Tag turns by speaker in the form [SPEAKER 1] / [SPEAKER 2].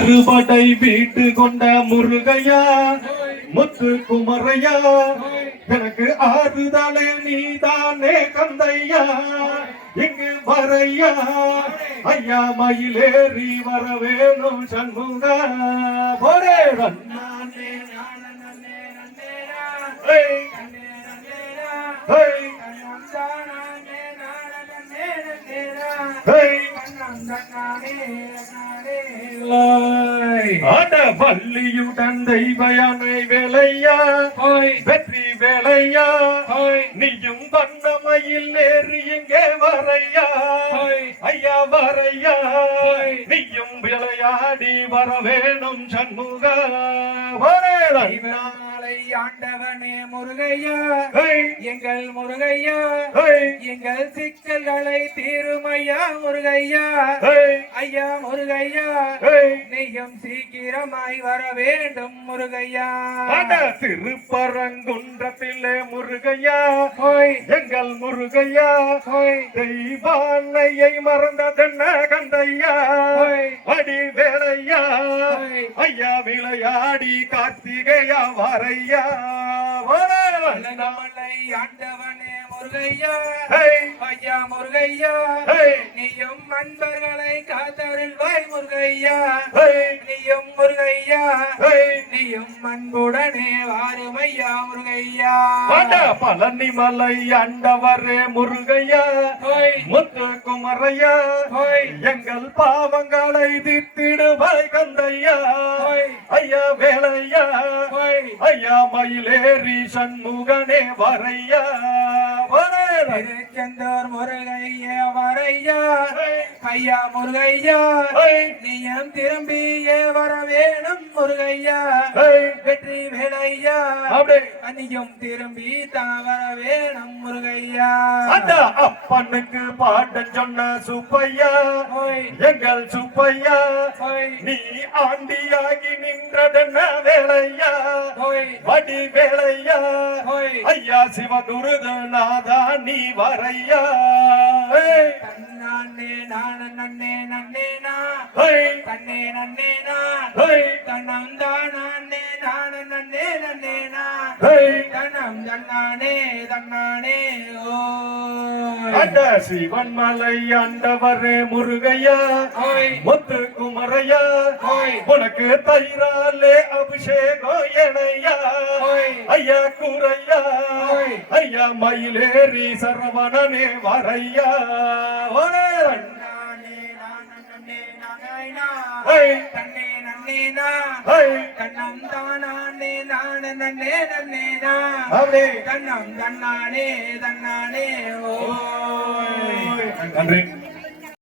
[SPEAKER 1] திருபடை வீட்டு கொண்ட முருகையா முத்து குமரையா எனக்கு ஆறுதலே நீதானே கந்தையா இங்கு வரையா ஐயா மயிலேறி வர வேணும் சண்முக போரே ரன்னானே ஏய், ஆட பள்ளியுடன் தெய்வயானை வேலையா? வெற்றி வேலையா? நீயும் வண்ணமையில் ஏறி இங்கே வரையா? ஐயா வரையா? நீயும் விளையாடி வர வேணும் சண்முக.
[SPEAKER 2] ஆண்டவனே முருகையா. எங்கள் முருகையா. எங்கள் முருகையா. ஐயா முருகையா.
[SPEAKER 1] ஏய்.
[SPEAKER 2] நீயும் சீக்கிரமாய் வர வேண்டும் முருகையா.
[SPEAKER 1] திருப்பரங்குன்றத்திலே முருகையா. எங்கள் முருகையா. தெய்வானையை மறந்ததென்ன கந்தையா அடி வேலையா. ஐயா விளையாடி கார்த்திகையா வரையா. வர
[SPEAKER 2] மலை ஆண்டவனே முருகையா. ஐயா முருகையா. நீயும் அன்பர்களை காத்தருள்வாய் முருகையா. நீயும் முருகையா. நீயும் அன்புடனே வாருமையா முருகையா.
[SPEAKER 1] ஆட பழனிமலை ஆண்டவரே முருகையா. முத்து குமரையா எங்கள் பாவங்களை தித்திடுவாய் கந்தையா. ஐயா வேலையா.
[SPEAKER 2] ஹோய்
[SPEAKER 1] மயிலேறி சண்முகனே வரையா வரேன்.
[SPEAKER 2] திருச்செந்தூர் முருகையா வரையா ஐயா முருகையா? நீயும் திரும்பியே வர வேணும் முருகையா வெற்றி வேலையா? நீயும் திரும்பி தான் வர வேணும் முருகையா?
[SPEAKER 1] அந்த அப்பனுக்கு பாட சொன்ன சுப்பையா? எங்கள் சுப்பையா? நீ ஆண்டியாகி நின்றதென்ன வேலையா? வடி வேலையா? ஐயா சிவதுருதநாதா நீ வரையா?
[SPEAKER 2] தன்னானே நான நன்னே நன்னே நா.
[SPEAKER 1] ஏய்,
[SPEAKER 2] தன்னே நன்னே நா.
[SPEAKER 1] ஏய்,
[SPEAKER 2] தன்னம் தானே நான நன்னே நன்னே நா.
[SPEAKER 1] ஏய்.
[SPEAKER 2] தன்னம் தன்னானே தன்னானே ஓய்.
[SPEAKER 1] அந்த சிவன் மலை ஆண்டவரே முருகையா. முத்து குமரையா. உனக்கு தயிராலே அபிஷேகம் எனையா. ஐயா குறையா.
[SPEAKER 2] ஓய்.
[SPEAKER 1] ஐயா மயிலேறி சரவணனே வரையா. நன்றி.